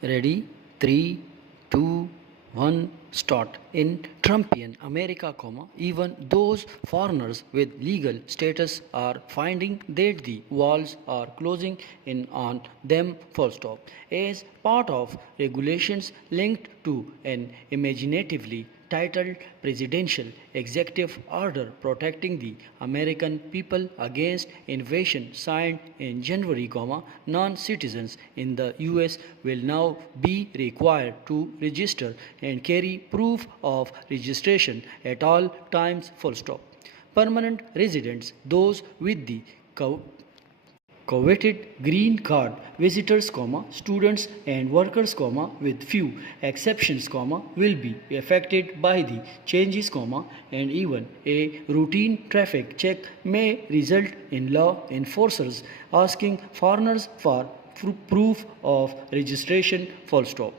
Ready? 3, 2, 1, start. In Trumpian America, even those foreigners with legal status are finding that the walls are closing in on them full stop. As part of regulations linked to an imaginatively titled Presidential Executive Order protecting the American people against invasion signed in January, non-citizens in the US will now be required to register and carry proof of registration at all times full stop. Permanent residents, those with the coveted green card visitors, students and workers, with few exceptions, will be affected by the changes, and even a routine traffic check may result in law enforcers asking foreigners for proof of registration full stop.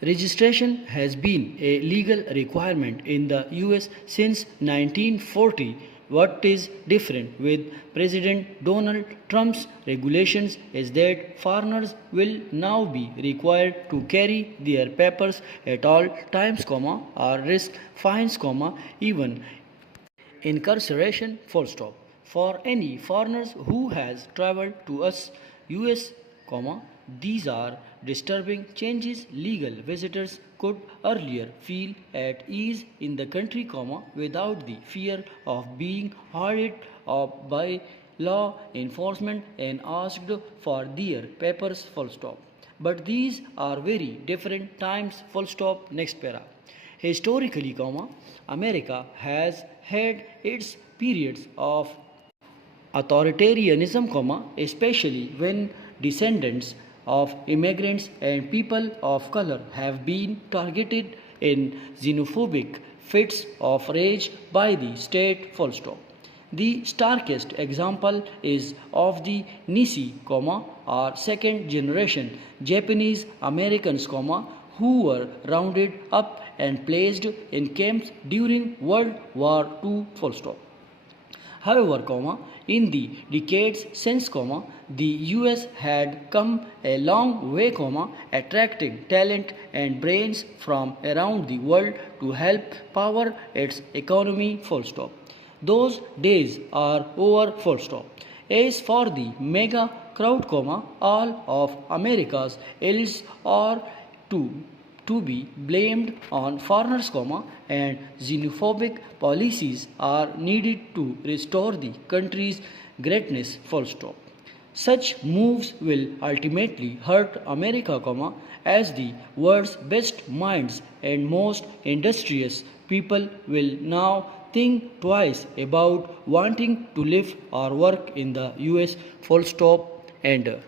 Registration has been a legal requirement in the US since 1940. What is different with President Donald Trump's regulations is that foreigners will now be required to carry their papers at all times, or risk fines, even incarceration full stop. For any foreigners who has traveled to us US, these are disturbing changes. Legal visitors could earlier feel at ease in the country, without the fear of being hurried up by law enforcement and asked for their papers full stop. But these are very different times full stop. Next para. Historically, America has had its periods of authoritarianism, especially when descendants of immigrants and people of color have been targeted in xenophobic fits of rage by the state full stop. The starkest example is of the Nisi, or second generation Japanese Americans, who were rounded up and placed in camps during World War II full stop. However, in the decades since, the US had come a long way, attracting talent and brains from around the world to help power its economy full stop. Those days are over full stop. As for the mega crowd, all of America's ills are to be blamed on foreigners, and xenophobic policies are needed to restore the country's greatness full stop. Such moves will ultimately hurt America, as the world's best minds and most industrious people will now think twice about wanting to live or work in the US full stop. And